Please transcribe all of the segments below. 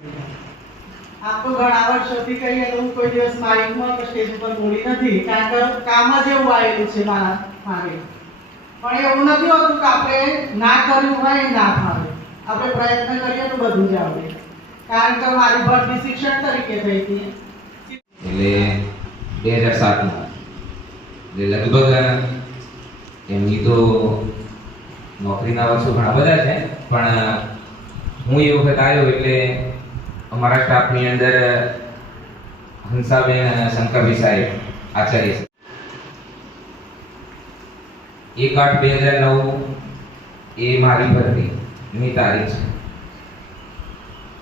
આમ તો ઘણા વર્ષોથી કહીએ તો હું કોઈ દિવસ માઇકમાં કે સ્ટેજ ઉપર બોલી નથી, કારણ કે કામ જ એવું આવેલું છે મારે. પણ એવું નથી હોતું કે આપણે ના કર્યું હોય એ ના ફાવે. આપણે પ્રયત્ન કરીએ તો બધું જ આવડે. કારણ કે મારી ભરતી શિક્ષક તરીકે થઈ હતી એટલે 2007માં એટલે લગભગ એમની તો નોકરીના વર્ષો ઘણા બધા છે, પણ હું એ વખત આવ્યો એટલે અમારા સ્ટાફની અંદર હંસાબેન શંકરભાઈ સાહેબ આચાર્ય 1/8/2009 એ મારી ભરતીની તારીખ છે.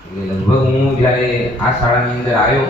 એટલે લગભગ હું જ્યારે આ શાળાની અંદર આવ્યો